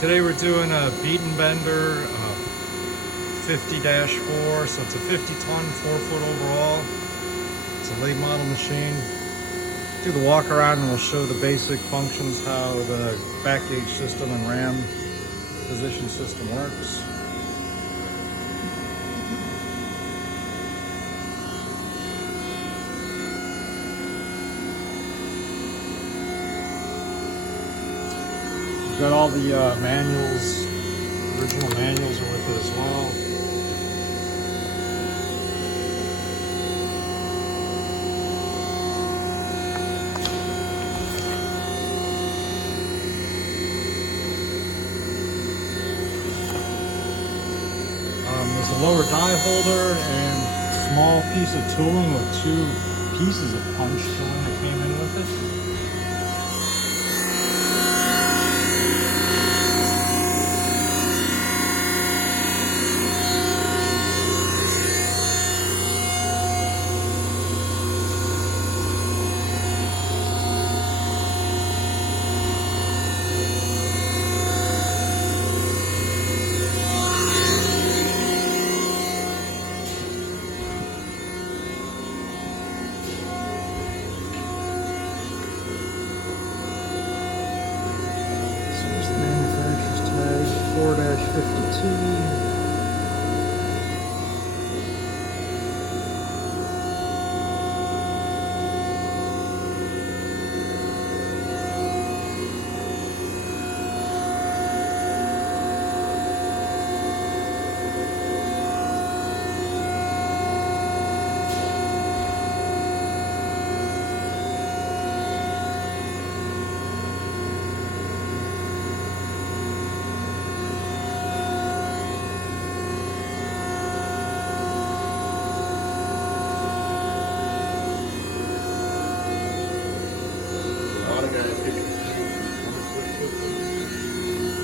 Today we're doing a Betenbender 50-4, so it's a 50-ton, 4-foot overall. It's a late model machine. Do the walk around and we'll show the basic functions, how the back gauge system and ram position system works. We've got all the manuals, original manuals are with it as well. There's a lower die holder and a small piece of tooling with 2 pieces of punch tooling that came in with it. -52.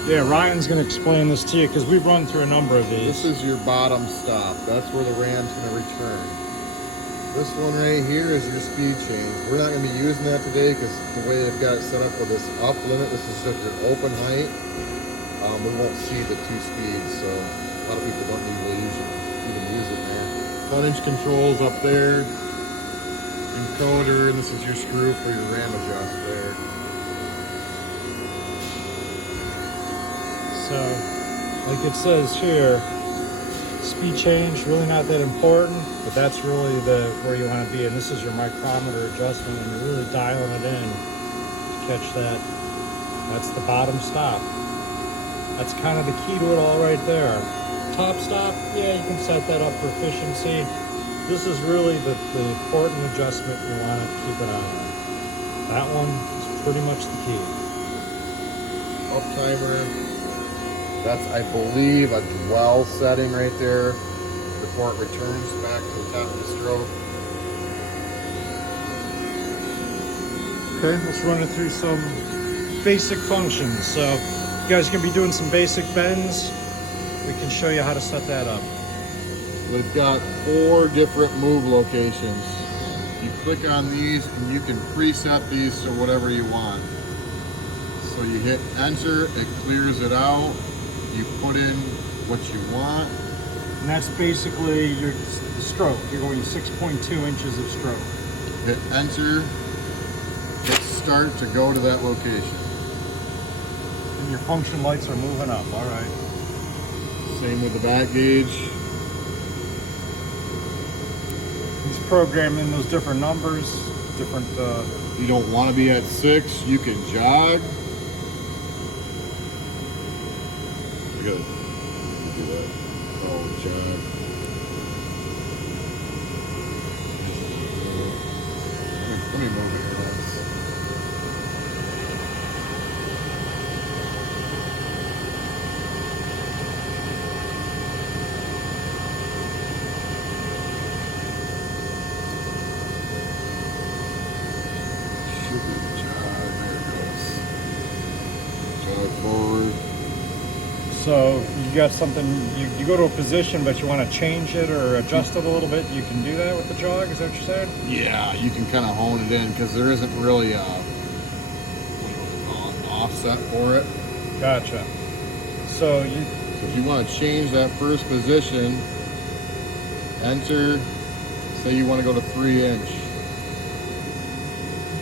Yeah, Ryan's going to explain this to you because we've run through a number of these. This is your bottom stop. That's where the ram's going to return. This one right here is your speed change. We're not going to be using that today because the way they've got it set up with this up limit, this is just your open height. We won't see the 2 speeds, so a lot of people don't even use it there. Tonnage controls up there, encoder, and this is your screw for your ram adjust there. So, like it says here, speed change, really not that important, but that's really where you want to be. And this is your micrometer adjustment, and you're really dialing it in to catch that. That's the bottom stop. That's kind of the key to it all right there. Top stop, yeah, you can set that up for efficiency. This is really the important adjustment you want to keep an eye on. That one is pretty much the key. Up timer. That's, I believe, a dwell setting right there before it returns back to the top of the stroke. Okay, let's run it through some basic functions. So you guys are going to be doing some basic bends. We can show you how to set that up. We've got 4 different move locations. You click on these and you can preset these to whatever you want. So you hit enter, it clears it out. You put in what you want. And that's basically your stroke. You're going 6.2 inches of stroke. Hit enter, hit start to go to that location. And your function lights are moving up, all right. Same with the back gauge. He's programming those different numbers, different... You don't want to be at 6, you can jog. I gotta do that. Oh, jog. Let me move it here. Should be jog. There it goes. Jog forward. So you got something, you go to a position but you want to change it or adjust it a little bit, you can do that with the jog, is that what you're saying? Yeah, you can kind of hone it in because there isn't really a offset for it. Gotcha. So if you want to change that first position, enter, say you want to go to 3-inch.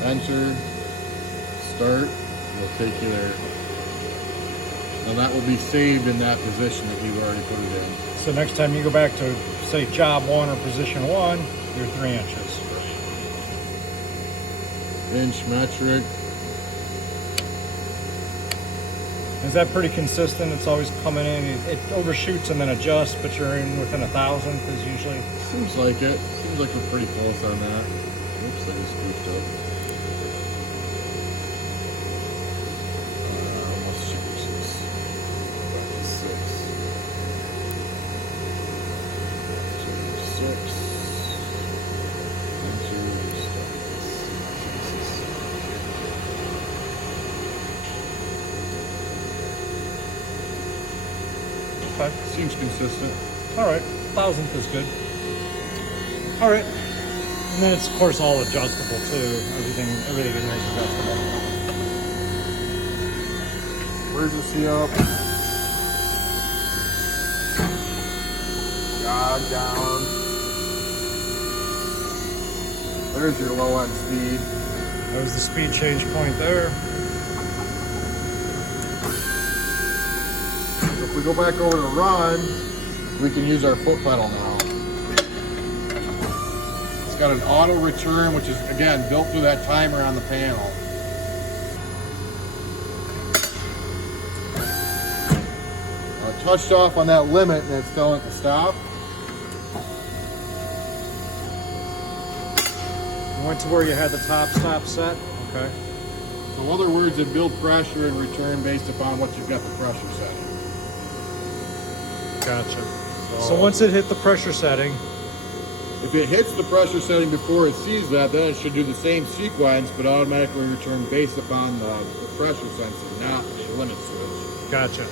Enter, start, it'll take you there. Now that will be saved in that position that you've already put it in. So next time you go back to, say, job 1 or position 1, you're 3 inches. Inch metric. Is that pretty consistent? It's always coming in, it overshoots and then adjusts, but you're in within 1,000th is usually? Seems like it. Seems like we're pretty close on that. Oops, I just goofed up. Almost changes. Back to 6. Change 6. Enter, start. Okay. Seems consistent. All right, 1,000th is good. All right, and then it's of course all adjustable too. Everything is adjustable. Emergency up. Jog down. There's your low end speed. That was the speed change point there. If we go back over to run, we can use our foot pedal now. It's got an auto return, which is again built through that timer on the panel. I touched off on that limit and it's telling it to stop. You went to where you had the top stop set. Okay. So in other words, it builds pressure and return based upon what you've got the pressure setting. Gotcha. So once it hit the pressure setting, if it hits the pressure setting before it sees that, then it should do the same sequence, but automatically return based upon the pressure sensor, not the limit switch. gotcha.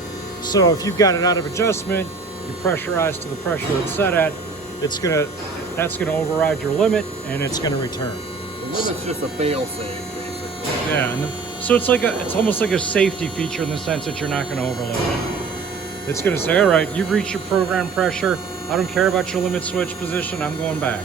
So if you've got it out of adjustment, you pressurize to the pressure it's set at, that's gonna override your limit and it's gonna return. The limit's just a fail-safe, basically. Yeah, so it's almost like a safety feature in the sense that you're not gonna overload it. It's gonna say, all right, you've reached your program pressure. I don't care about your limit switch position. I'm going back.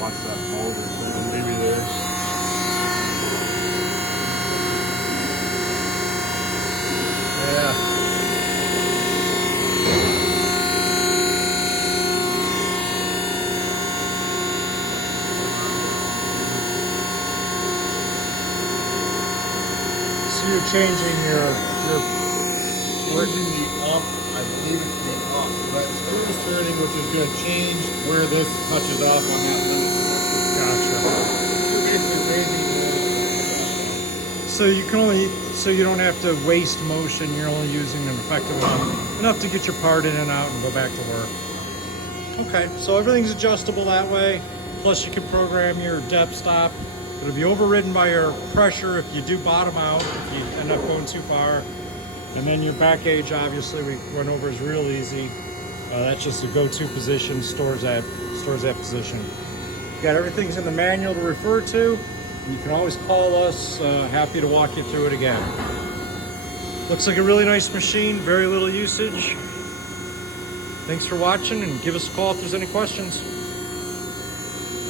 Watch that motor maybe there. Yeah. So you're changing your Changing the up, I believe it's the up. But screw is turning, which is going to change where this touches off on that limit. Gotcha. So you don't have to waste motion. You're only using an effective enough to get your part in and out and go back to work. Okay, so everything's adjustable that way. Plus you can program your depth stop. It'll be overridden by your pressure if you do bottom out, if you end up going too far. And then your back gauge, obviously, we went over is real easy. That's just a go-to position, stores that position. You got everything's in the manual to refer to. And you can always call us. Happy to walk you through it again. Looks like a really nice machine, very little usage. Thanks for watching, and give us a call if there's any questions.